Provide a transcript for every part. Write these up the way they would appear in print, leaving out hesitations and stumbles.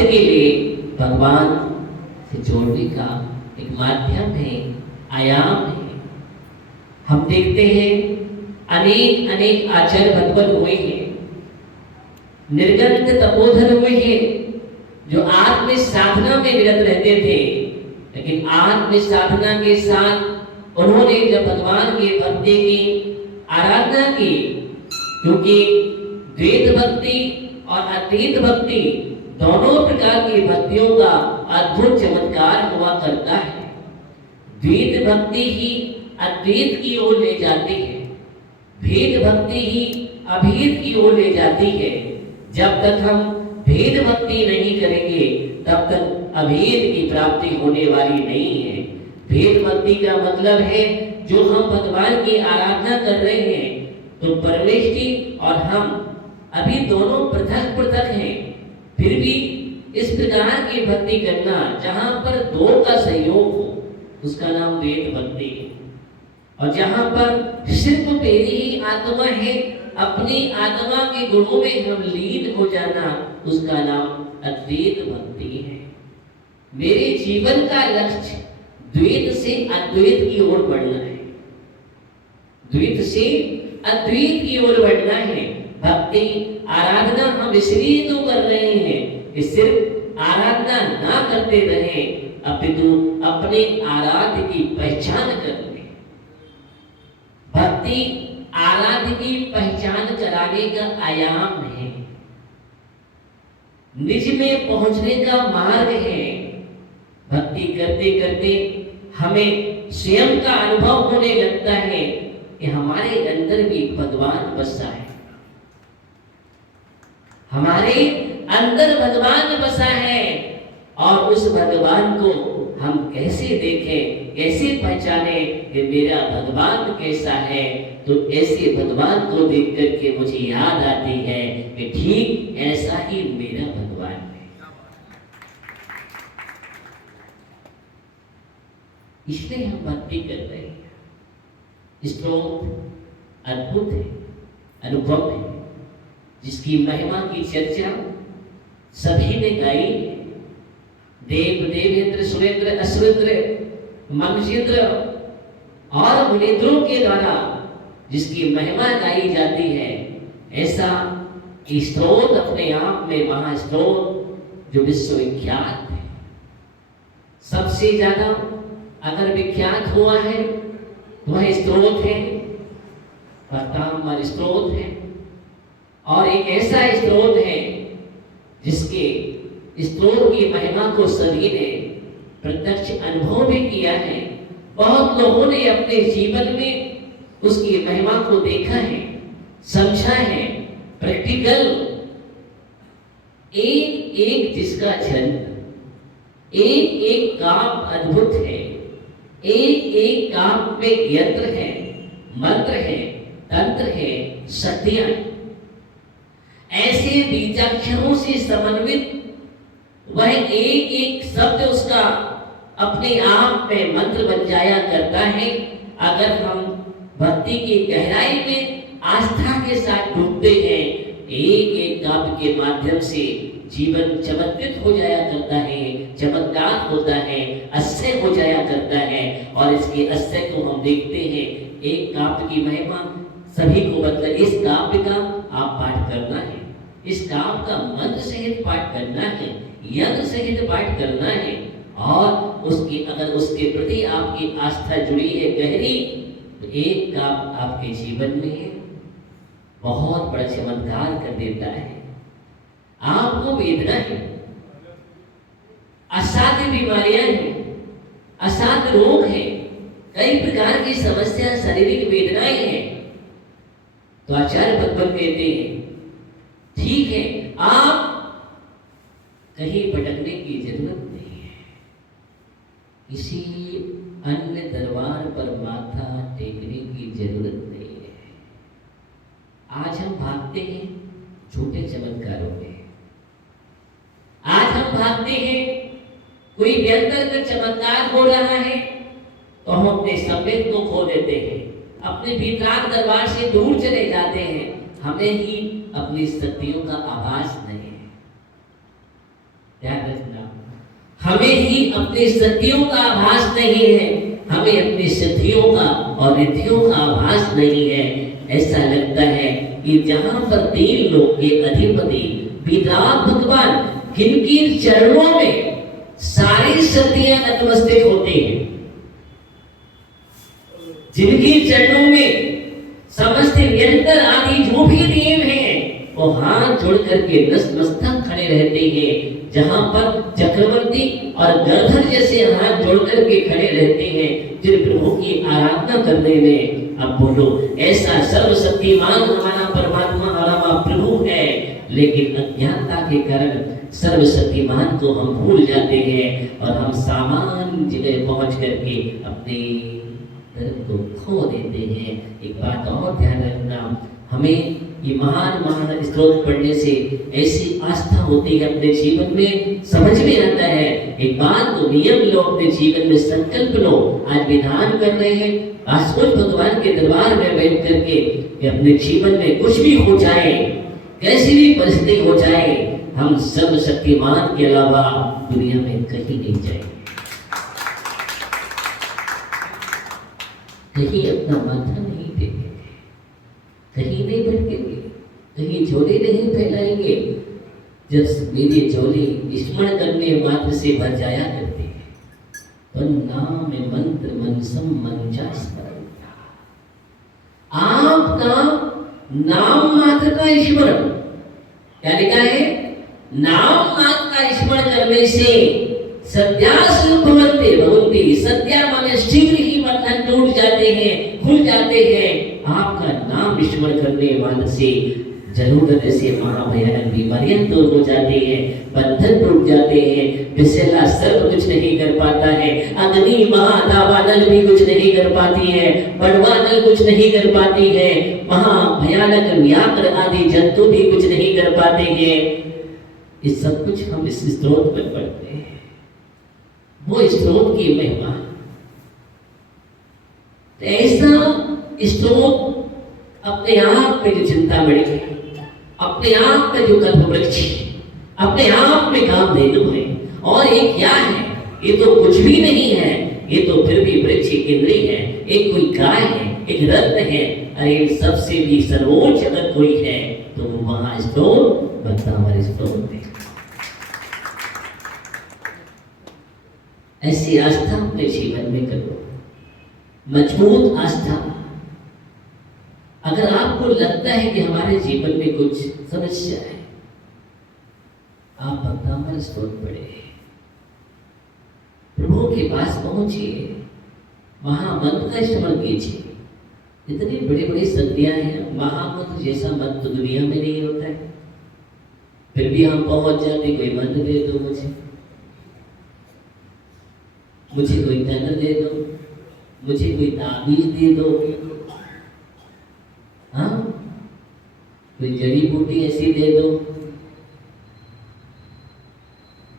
के लिए भगवान से जोड़ने का एक माध्यम है, आयाम है। हम देखते हैं अनेक अनेक आचार्य भगवत हुए हैं, निर्गंत तपोधन हुए हैं, जो आत्म साधना में निरत रहते थे, लेकिन आत्म साधना के साथ उन्होंने जब भगवान के भक्ति की आराधना की, क्योंकि द्वैत भक्ति और अद्वैत भक्ति दोनों प्रकार की भक्तियों का अद्भुत चमत्कार हुआ करता है। द्वैत भक्ति ही अद्वैत की ओर ले जाती है, भेद भक्ति ही अभेद की ओर ले जाती है। जब तक हम भेद भक्ति नहीं करेंगे तब तक अभेद की प्राप्ति होने वाली नहीं है। भेद भक्ति का मतलब है जो हम भगवान की आराधना कर रहे हैं, तो परमेष्टि और हम अभी दोनों पृथक पृथक हैं, फिर भी इस प्रकार की भक्ति करना जहां पर दो का सहयोग हो, उसका नाम द्वैत भक्ति है। और जहां पर सिर्फ मेरी ही आत्मा है, अपनी आत्मा के गुणों में हम लीन हो जाना, उसका नाम अद्वैत भक्ति है। मेरे जीवन का लक्ष्य द्वैत से अद्वैत की ओर बढ़ना है, द्वैत से अद्वैत की ओर बढ़ना है। भक्ति आराधना हम इसलिए तो कर रहे हैं कि सिर्फ आराधना ना करते रहे, अपितु अपने आराध्य की पहचान कर ले। भक्ति आराध्य की पहचान कराने का आयाम है, निज में पहुंचने का मार्ग है। भक्ति करते करते हमें स्वयं का अनुभव होने लगता है कि हमारे अंदर भी भगवान बसा है, हमारे अंदर भगवान बसा है। और उस भगवान को हम कैसे देखें, कैसे पहचाने कि मेरा भगवान कैसा है, तो ऐसे भगवान को देख करके मुझे याद आती है कि ठीक ऐसा ही मेरा भगवान है। इसलिए हम भक्ति कर रहे हैं। स्तोत्र अद्भुत है, अनुभव है, जिसकी महिमा की चर्चा सभी ने गाई। देव देवेंद्र सुरेंद्र असुरेंद्र मनुष्येंद्र और मुनींद्रों के द्वारा जिसकी महिमा गाई जाती है, ऐसा स्तोत्र अपने आप में महास्तोत्र जो विश्वविख्यात है। सबसे ज्यादा अगर विख्यात हुआ है वह स्तोत्र है, स्तोत्र है। और एक ऐसा स्तोत्र है जिसके स्तोत्र की महिमा को सभी ने प्रत्यक्ष अनुभव भी किया है। बहुत लोगों ने अपने जीवन में उसकी महिमा को देखा है, समझा है, प्रैक्टिकल। एक एक जिसका छंद, एक एक काम अद्भुत है, एक एक काम में यंत्र है, मंत्र है, तंत्र है, शक्तियां। ऐसे बीजाक्षरों से समन्वित वह एक एक शब्द उसका अपने आप में मंत्र बन जाया करता है। अगर हम भक्ति की गहराई में आस्था के साथ डूबते हैं, एक एक काव्य के माध्यम से जीवन चमत्कृत हो जाया करता है, चमत्कार होता है, अश्चर्य हो जाया करता है। और इसके अश्चर्य को हम देखते हैं। एक काव्य की महिमा सभी को बदला। इस काव्य का आप पाठ करना है, इस काव्य का मंत्र सहित पाठ करना है, यंत्र सहित पाठ करना है। और उसकी अगर उसके प्रति आपकी आस्था जुड़ी है गहरी, तो एक काम आपके जीवन में बहुत बड़ा चमत्कार कर देता है। आपको वेदना है, असाध्य बीमारियां हैं, असाध्य रोग है, कई प्रकार की समस्या, शारीरिक वेदनाएं हैं, तो आचार्य भगवान कहते हैं ठीक है, आप कहीं भटकने की जरूरत नहीं है, किसी अन्य दरबार पर माथा टेकने की जरूरत नहीं है। आज हम भागते हैं झूठे चमत्कारों में, आज हम भागते हैं कोई व्यंतर का चमत्कार हो रहा है तो हम अपने संवेद को खो देते हैं, अपने भीतराग दरबार से दूर चले जाते हैं, हमें ही अपनी शक्तियों का आभास नहीं है। ध्यान हमें ही अपनी शक्तियों का आभास नहीं है, हमें अपनी सिद्धियों का और रिद्धियों का आभास नहीं है। ऐसा लगता है कि जहां पर 3 लोक के अधिपति विराट भगवान, जिनकी चरणों में सारी शक्तियां नतमस्तक होती हैं, जिनकी चरणों में समस्त यंत्र आदि जो भी देव हैं वो हाथ जोड़ करके नतमस्तक खड़े रहते हैं। जहां पर चक्रवर्ती और गंधर्व जैसे हाथ जोड़ करके खड़े रहते हैं जिन प्रभु की आराधना करने में। अब बोलो, ऐसा सर्वशक्तिमान हमारा परमात्मा हमारा प्रभु है, लेकिन अज्ञानता के कारण सर्वशक्तिमान को हम भूल जाते हैं और हम सामान्य जगह पहुंच करके अपने धर्म को खो देते हैं। एक बात और ध्यान रखना, हमें ये महान महान स्तोत्र पढ़ने से ऐसी आस्था होती है अपने जीवन में, समझ में आता है। एक बात तो नियम लो, अपने जीवन में संकल्प लो। आज विधान कर रहे हैं, आज कुछ भगवान के दरबार में बैठ करके कि अपने जीवन में कुछ भी हो जाए, कैसी भी परिस्थिति हो जाए, हम सर्वशक्तिमान के अलावा दुनिया में कहीं नहीं जाएंगे, कहीं अपना माथा नहीं टेकेंगे, कहीं नहीं भटकेंगे, कहीं झोले नहीं फैलाएंगे। जब मेरे झोले स्मरण करने मात्र से भर जाया करते हैं, तो नाम मंत्र मनसम मंचा स्मरण, आपका नाम मात्र का स्मरण, क्या लिखा है? नाम मात्र का स्मरण करने से सद्या भवन्ति भवन्ति, सद्या माने शीघ्र ही बंधन टूट जाते हैं, खुल जाते हैं। आपका नाम स्मरण करने वाले से जरूरत से महाभयानक बीमारियां दूर हो जाती हैं, बंधन टूट जाते हैं। विषैला सर्प कुछ नहीं कर पाता है, अग्नि महादावा नल भी कुछ नहीं कर पाती है, बड़वा नल कुछ नहीं कर पाती है, महाभयानक व्याघ्र आदि जंतु भी कुछ नहीं कर पाते हैं। ये सब कुछ हम इस स्तोत्र में पढ़ते हैं, वो स्तोत्र की महिमा। ऐसा स्तोत्र अपने आप में जो चिंता बड़ी है, अपने आप में जो कल्पवृक्ष है, अपने आप में कामधेनु है। और ये क्या है? ये तो कुछ भी नहीं है, ये तो फिर भी वृक्ष केंद्रीय है, एक कोई गाय है, एक रत्न है। अरे सबसे भी सर्वोच्च अगर कोई है तो वो महास्तोत्र भक्तामर स्तोत्र है। ऐसी आस्था अपने जीवन में करो, मजबूत आस्था। अगर आपको लगता है कि हमारे जीवन में कुछ समस्या है, आप भक्तामर स्तोत्र पढ़े, प्रभु के पास पहुंचिए, महामंत्र का स्मरण कीजिए। इतनी बड़ी बड़ी शक्तियां हैं, महामंत्र जैसा मंत्र तो दुनिया में नहीं होता है, फिर भी हम पहुंच जाते। कोई मंत्र दे दो मुझे कोई तंत्र दे दो, मुझे कोई ताबीज दे दो, हाँ कोई जड़ी बूटी ऐसी दे दो।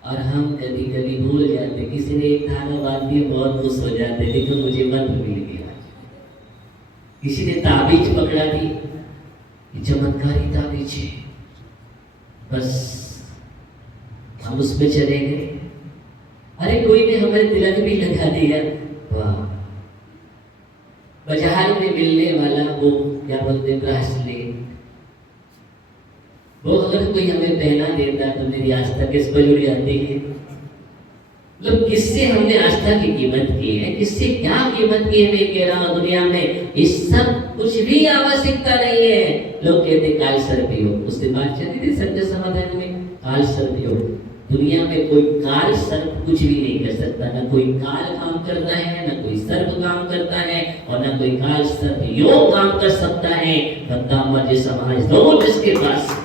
और हम कभी कभी भूल जाते, किसी ने एक धागा बांध दिया, बहुत खुश हो जाते, देखो मुझे मंत्र मिल गया। किसी ने ताबीज पकड़ा दी, चमत्कारी ताबीज है, बस हम उसमें चले गए। अरे कोई ने हमें तिलक भी लगा दिया, वाह। बाजार में मिलने वाला वो क्या बोलते ब्रासलेट, वो अगर कोई हमें पहना देता तो मेरी आस्था किस पर जुड़ जाती है। मतलब किससे हमने आस्था की कीमत की है, किससे क्या कीमत की है। मैं कह रहा हूं दुनिया में इस सब कुछ भी आवश्यकता नहीं है। लोग कहते काल सर्पयोग, उस दिन बात चलती थी सत्य समाधान में, काल सर्पयोग। दुनिया में कोई काल सर्प कुछ भी नहीं कर सकता, ना कोई काल काम करता है, ना कोई सर्प काम करता है, और ना कोई काल सर्प योग काम कर सकता है। भक्तामर जैसा महास्तोत्र जिसके पास,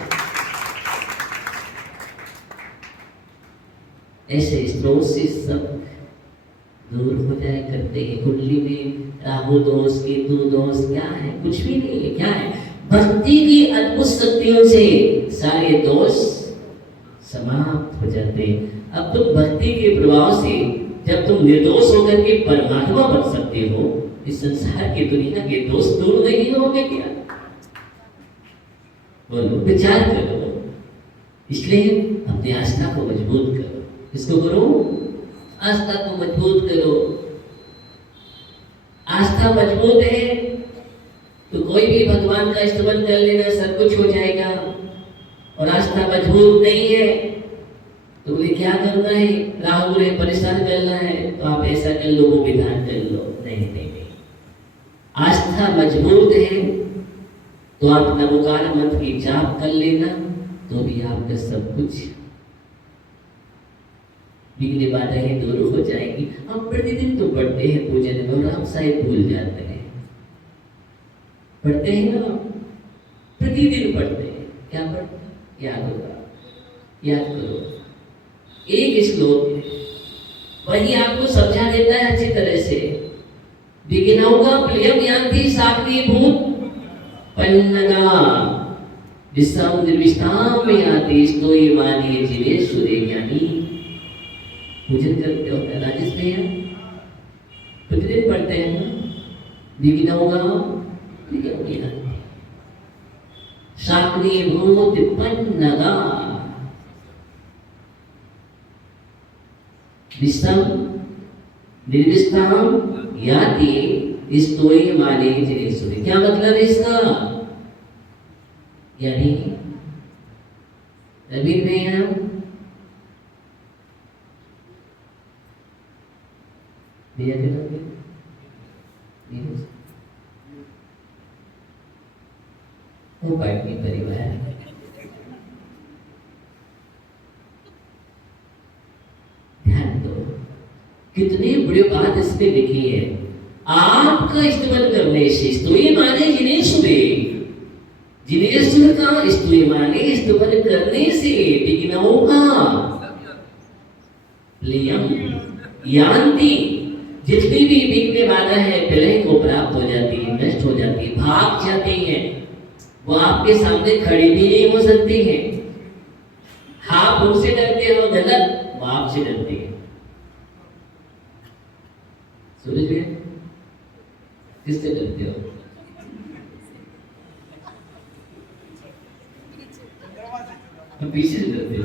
ऐसे स्तोत्र से सब दूर हो जाए करते हैं। कुंडली में राहु दोष, केतु दोष क्या है? कुछ भी नहीं है। क्या है? भक्ति की अद्भुत शक्तियों से सारे दोष समाप्त हो जाते हैं। अब तुम भक्ति के प्रभाव से जब तुम निर्दोष होकर के परमात्मा बन सकते हो, इस संसार की दुनिया के दोष दूर नहीं होंगे क्या? बोलो, विचार करो। इसलिए अपनी आस्था को मजबूत करो। इसको करो, आस्था को मजबूत करो। आस्था मजबूत है तो कोई भी भगवान का स्तवन कर लेना, सब कुछ हो जाएगा। और आस्था मजबूत नहीं है तो बोले क्या करना है, राहु रे परेशान करना है तो आप ऐसा कर लो, वो विधान कर लो। नहीं नहीं नहीं, आस्था मजबूत है तो आप नमोकार मंत्र की जाप कर लेना, तो भी आपका सब कुछ बिगड़े बाधाएं दूर हो जाएगी। हम प्रतिदिन तो पढ़ते हैं पूजन में और हम शायद भूल जाते हैं। पढ़ते हैं ना, प्रतिदिन पढ़ते हैं। क्या पढ़ते हैं? याद होगा, याद करो। एक श्लोक है, वही आपको समझा देता है अच्छी तरह से। विघ्नौघ प्रियम यान्ति साग्नि भूत पन्नगा विश्राम निर्विश्राम में आती स्तोय मानी जीवे सूर्य ज्ञानी। पूजन करते हो क्या राजेश भैया? प्रतिदिन पढ़ते हैं ना, विघ्नौघ प्रियम यान्ति साग्नि भूत पन्नगा विश्राम निर्विश्राम याति स्तोय माने जीवे सूर्य। क्या मतलब है इसका? यानी रवीन भैया भैया के नाम वो पार्टी परिवार ध्यान दो, कितनी बड़ी बात इसमें लिखी है। आपका स्तवन करने से स्तुति माने जिनेश्वरी, जिनेश्वर का स्तुति माने स्तवन करने से विघ्नौघ प्रियम यान्ति, जितनी भी विघ्न बाधा है प्रलय को प्राप्त हो जाती है, नष्ट हो जाती है, भाग जाती है। वो आपके सामने खड़ी भी नहीं हो सकती है। आप उनसे डरते हो गलत, वो आपसे डरती है। समझ गए? किससे डरते हो? हम पीछे से डरते हो।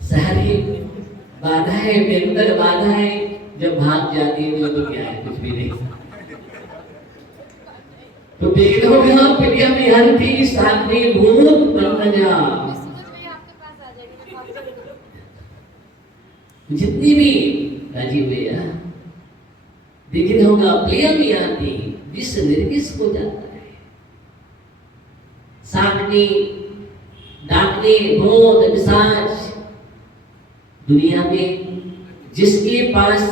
सारी बाधाएं निरंतर बाधाएं जब भाग जाती है तो क्या है, कुछ भी नहीं। तो विघ्नौघ प्रियम यान्ति साग्नि भूत पन्नगा। जितनी भी राजीव भैया विघ्नौघ प्रियम यान्ति, विश्व निर्विष हो जाता है। साग्नि डाकनी भूत पिशाच, दुनिया में जिसके पास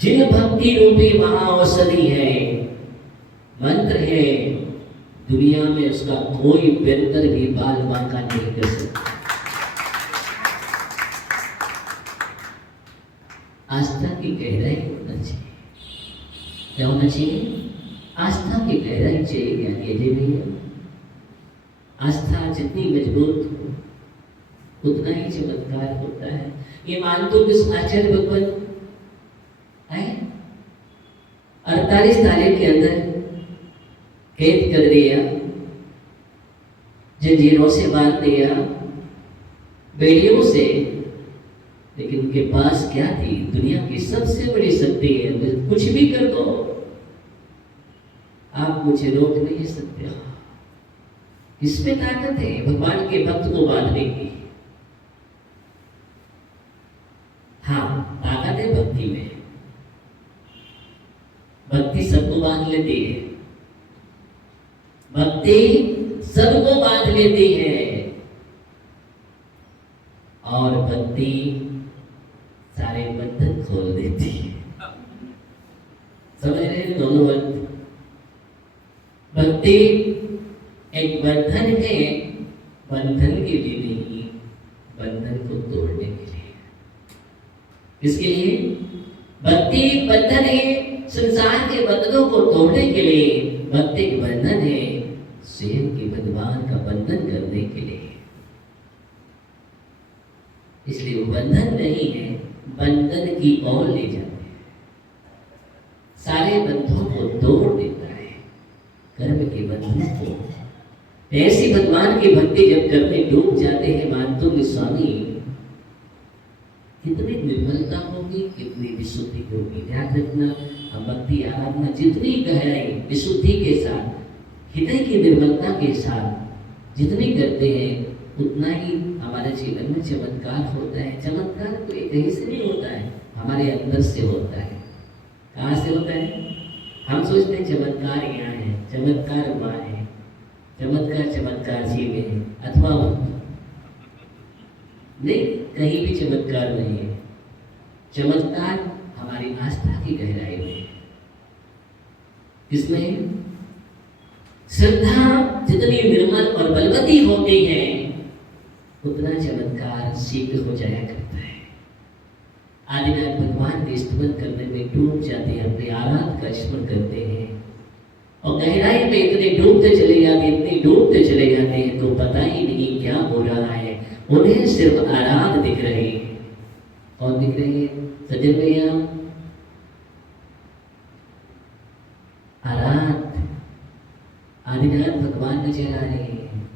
जिन भक्ति रूपी महाऔषधि है, मंत्र है, दुनिया में उसका कोई बेहतर भी बाल बांका नहीं कर सकता। आस्था की गहराई होना चाहिए। क्या होना चाहिए? आस्था की गहराई चाहिए। ज्ञानी अजय भैया, आस्था जितनी मजबूत हो उतना ही चमत्कार होता है। ये मान तो किस आचार्य भगवान है 48 तारीख के अंदर कैद कर दिया, जंजीरों से बांध दिया, बेड़ियों से, लेकिन उनके पास क्या थी? दुनिया की सबसे बड़ी शक्ति है। कुछ भी कर दो, आप मुझे रोक नहीं सकते। इसमें ताकत है भगवान के भक्त को बांधने की। हाँ, ताकत है भक्ति में। भक्ति सबको बांध लेती है, भक्ति सबको बांध लेती है। और भक्ति सारे बंधन खोल देती है। समझ रहे हैं दोनों बात? भक्ति एक बंधन है, बंधन के लिए नहीं, बंधन को तोड़ने के लिए। किसके लिए? भक्ति एक बंधन है, संसार के बंधनों को तोड़ने के लिए। भक्ति एक बंधन है, स्वयं के भगवान का बंधन करने के लिए। इसलिए वो बंधन नहीं है, बंधन की ओर ले जाते हैं, सारे बंधनों को तोड़ देता है। कर्म के बंधनों को, ऐसी भगवान की भक्ति जब करने डूब जाते हैं मानतुल्य स्वामी, कितनी निर्मलता होगी, कितनी विशुद्धि होगी। ध्यान रखना, हम भक्ति आराधना जितनी गहराई विशुद्धि के साथ, हृदय की निर्मलता के साथ जितनी करते हैं, उतना ही हमारे जीवन में चमत्कार होता है। चमत्कार तो कहीं से नहीं होता है, हमारे अंदर से होता है। कहाँ से होता है? हम सोचते हैं चमत्कार यहाँ है, चमत्कार वहाँ है, चमत्कार जी में है, अथवा नहीं, कहीं भी चमत्कार नहीं है। चमत्कार हमारी आस्था की गहराई में है। किसमें? श्रद्धा जितनी निर्मल और बलवती होती है, उतना चमत्कार शीघ्र हो जाया करता है। आदिनाथ भगवान के स्तुति करने में डूब जाते हैं, अपने आराध का स्मरण करते हैं और गहराई में इतने डूबते चले जाते हैं तो पता ही नहीं क्या हो रहा है। उन्हें सिर्फ आराध दिख रहे हैं। और दिख रहे हैं सजन भैया, आराध आदिनाथ भगवान नजर आ रहे हैं।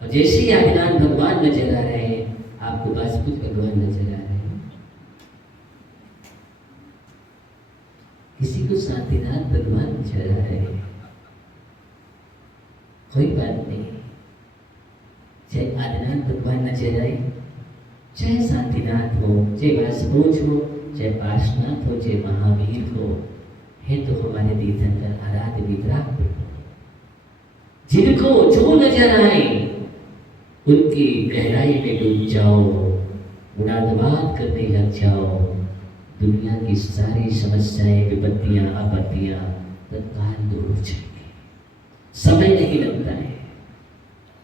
और जैसे ही आदिनाथ भगवान नजर आ रहे हैं, आपको बस कुछ भगवान नजर आ रहे हैं। किसी को शांतिनाथ भगवान नजर आ रहे हैं। कोई बात नहीं, चाहे आदिनाथ भगवान नजर आए, चाहे शांतिनाथ हो, चाहे वासभोज हो, चाहे पार्श्वनाथ हो, चाहे महावीर हो, है तो हमारे तीर्थंकर आराध्य विग्रह। जिनको जो नजर आए उनकी गहराई में डूब जाओ, मुरादबाद करने लग जाओ। दुनिया की सारी समस्याएं, विपत्तियां, आपत्तियां तत्काल दूर हो जाएंगी। समय नहीं लगता है,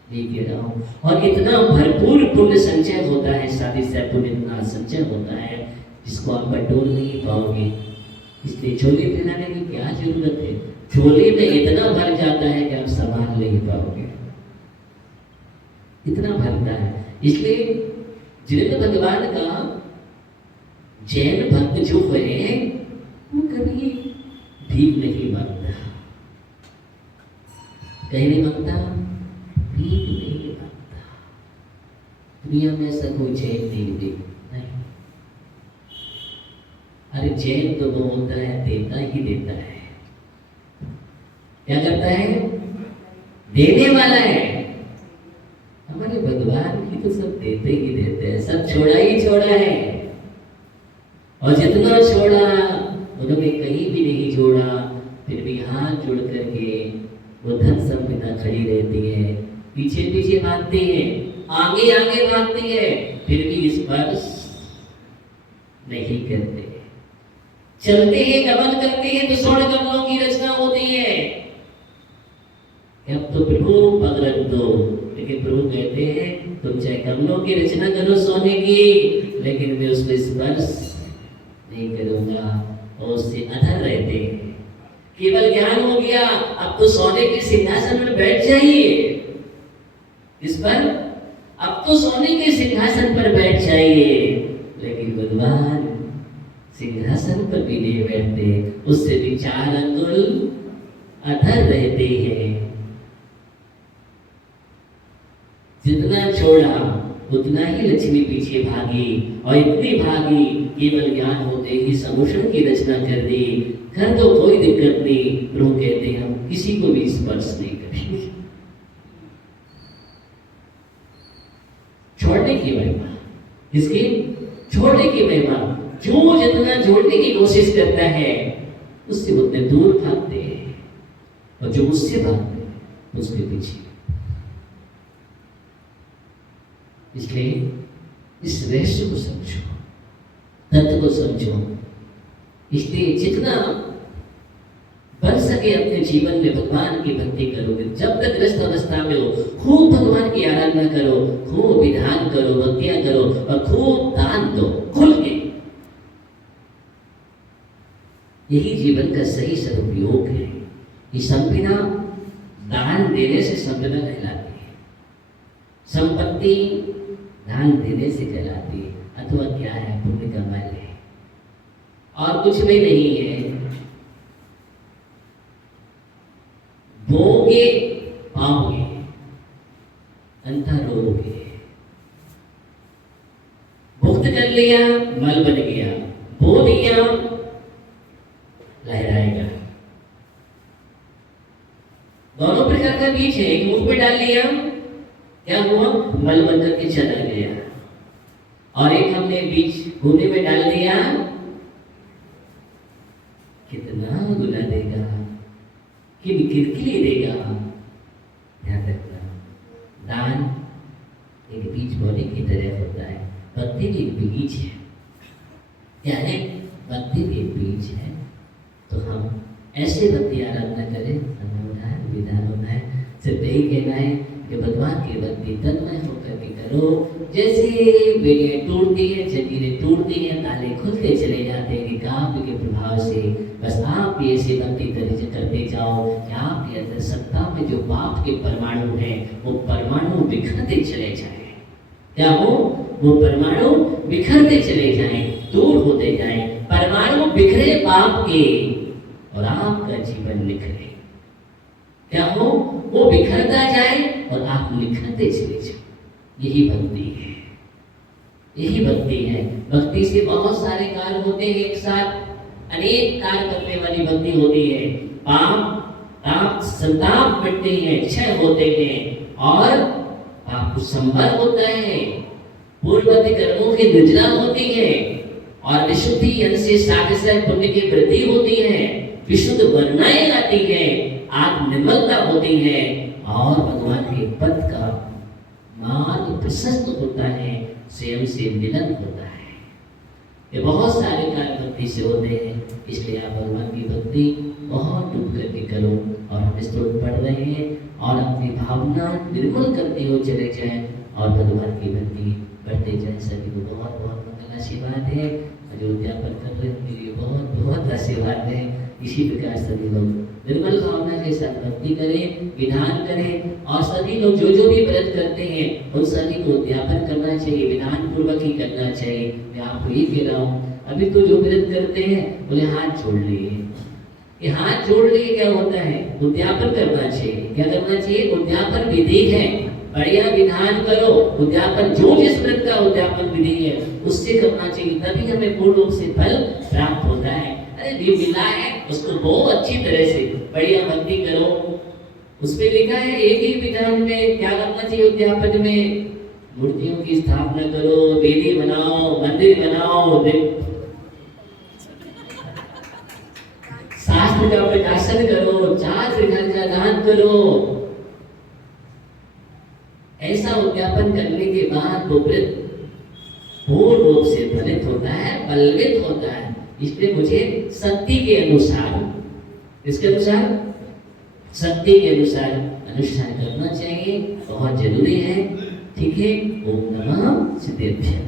ये कह रहा हूं। और इतना भरपूर पुण्य संचय होता है, शादी से पुण्य इतना संचय होता है जिसको आप बटोर नहीं पाओगे। इसलिए झोले पहनाने की क्या जरूरत है? झोले में इतना भर जाता है कि आप संभाल नहीं पाओगे, इतना भरता है। इसलिए जिन भगवान का जैन भक्त जो है वो कभी भीख नहीं मांगता, कहीं नहीं मांगता, भीख नहीं मांगता। दुनिया में ऐसा कोई जैन नहीं। अरे जैन तो वो होता है, देता ही देता है। क्या करता है? देने वाला है। हमारे भगवान की तो सब देते ही देते हैं, सब छोड़ा ही छोड़ा है। और जितना छोड़ा उन्होंने कहीं भी नहीं जोड़ा, फिर भी हाथ जोड़ करके वो धन संपदा खड़ी रहती है, पीछे पीछे भागती है, आगे आगे भागती है, फिर भी स्पर्श नहीं करते। चलते हैं, गमन करते हैं तो स्वर्ण कमलों की रचना होती है। अब तो प्रभु पग रख दो, लेकिन प्रभु कहते हैं तुम चाहे कमलों की रचना करो सोने की, लेकिन मैं उसमें स्पर्श नहीं करूंगा। और उससे अधर रहते हैं। केवल ज्ञान हो गया, अब तो सोने के सिंहासन पर बैठ जाइए। इस पर अब तो सोने के सिंहासन पर बैठ जाइए, लेकिन भगवान सिंहासन पर भी नहीं बैठते, उससे भी 4 अंगुल अधर रहते हैं। जितना छोड़ा उतना ही लक्ष्मी पीछे भागी, और इतनी भागी केवल ज्ञान होते ही समुषण की रचना कर दी। कर तो कोई दिक्कत नहीं, प्रभु कहते हैं हम किसी को भी स्पर्श नहीं करेंगे। छोड़ने की महिमा, इसकी छोड़ने की महिमा। जो जितना जोड़ने की कोशिश करता है उससे उतने दूर भागते हैं, और जो उससे भागते हैं उसके पीछे। इसलिए इस रहस्य को समझो, तत्व को समझो। इसलिए जितना बन सके अपने जीवन में भगवान की भक्ति करोगे। जब तक ग्रस्त अवस्था में हो, खूब भगवान की आराधना करो, खूब विधान करो, भक्तियां करो, और खूब दान दो खुल के। यही जीवन का सही सदुपयोग है। ये संपदा दान देने से संपदा कहलाती है, संपत्ति दान देने से कहलाती है। अथवा क्या है? पुण्य का मल है, और कुछ भी नहीं है। बोगे पाओगे, अंधा रोगे। भुक्त कर लिया, मल बन गया, बो दिया, लहराएगा। दोनों प्रकार का बीज है। एक मुख में डाल लिया, क्या हुआ? मल बन करके चला गया। और एक हमने बीज गूने में डाल दिया, कितना गुना देगा, किरकिरी देगा। ध्यान रखना, दान एक बीज बोने की तरह होता है। भक्ति भी एक बीज है। क्या है? भक्ति भी एक बीज है। तो हम ऐसे भक्ति आराधना करें। विधान होता है, सिर्फ यही कहना है कि भगवान की भक्ति तन्मय होकर के करो। जैसे बेड़ियाँ टूटती है, जंजीरें टूटती हैं, ताले खुलते चले जाते हैं कि काव्य के प्रभाव से। बस आप भी ऐसे भक्ति करते जाओ कि आपके अंदर सत्ता में जो पाप के परमाणु हैं वो परमाणु बिखरते चले जाएं। क्या हो? वो परमाणु बिखरते चले जाएं, दूर होते जाएं। परमाणु बिखरे पाप के और आपका जीवन निखरे। क्या हो? वो बिखरता जाए और आप निखरते चले जाओ। यही भक्ति है, यही भक्ति है। भक्ति से बहुत सारे कार्य होते हैं एक साथ, अनेक कार्य करने वाली भक्ति होती है। पाप संताप मिटते हैं, क्षय होते हैं और पाप को संवर होता है। पूर्ववर्ती कर्मों की निर्जना होती है और विशुद्धि यानी से साक्षात पुण्य की वृद्धि होती है। विशुद्ध वर्णाएं आती है, आत्म निर्मलता होती है और भगवान के पद का मार्ग प्रशस्त होता है, स्वयं से मिलन होता है। ये बहुत सारे कार्य भक्ति से होते हैं। इसलिए आप भगवान की भक्ति बहुत डूब करके करो। और हम स्तोत्र पढ़ रहे हैं और अपनी भावना निर्मल करते हुए चले जाएं और भगवान की भक्ति बढ़ते जाए। सभी को बहुत बहुत मंगल आशीर्वाद है। जो उद्यापन कर रहे हैं उनके लिए बहुत बहुत आशीर्वाद है। इसी प्रकार सभी लोग निर्मल भावना के साथ भक्ति करें, विधान करें और सभी लोग जो जो भी व्रत करते हैं उन सभी को उद्यापन करना चाहिए, विधान पूर्वक ही करना चाहिए। मैं आपको ये कह रहा हूँ, अभी तो जो व्रत करते हैं बोले हाथ जोड़ लिए। ये हाथ जोड़ लिए क्या होता है? उद्यापन करना चाहिए। क्या करना चाहिए? उद्यापन विधि है, बढ़िया विधान करो। उद्यापन जो जिस व्रत का उद्यापन विधि है उससे करना चाहिए, तभी हमें पूर्ण रूप से फल प्राप्त होता है। अरे जो मिला है उसको बहुत अच्छी तरह से बढ़िया भक्ति करो। उसमें लिखा है एक ही विधान में क्या करना चाहिए? उद्यापन में मूर्तियों की स्थापना करो, वेदी बनाओ, मंदिर बनाओ, शास्त्र का प्रकाशन करो, 4 प्रकार का दान करो। ऐसा उद्यापन करने के बाद वो व्रत पूर्ण रूप से फलित होता है, बलवित होता है। इसलिए मुझे शक्ति के अनुसार, इसके अनुसार शक्ति के अनुसार अनुष्ठान करना चाहिए, बहुत जरूरी है। ठीक है। ओम नमः सिद्धेभ्यः।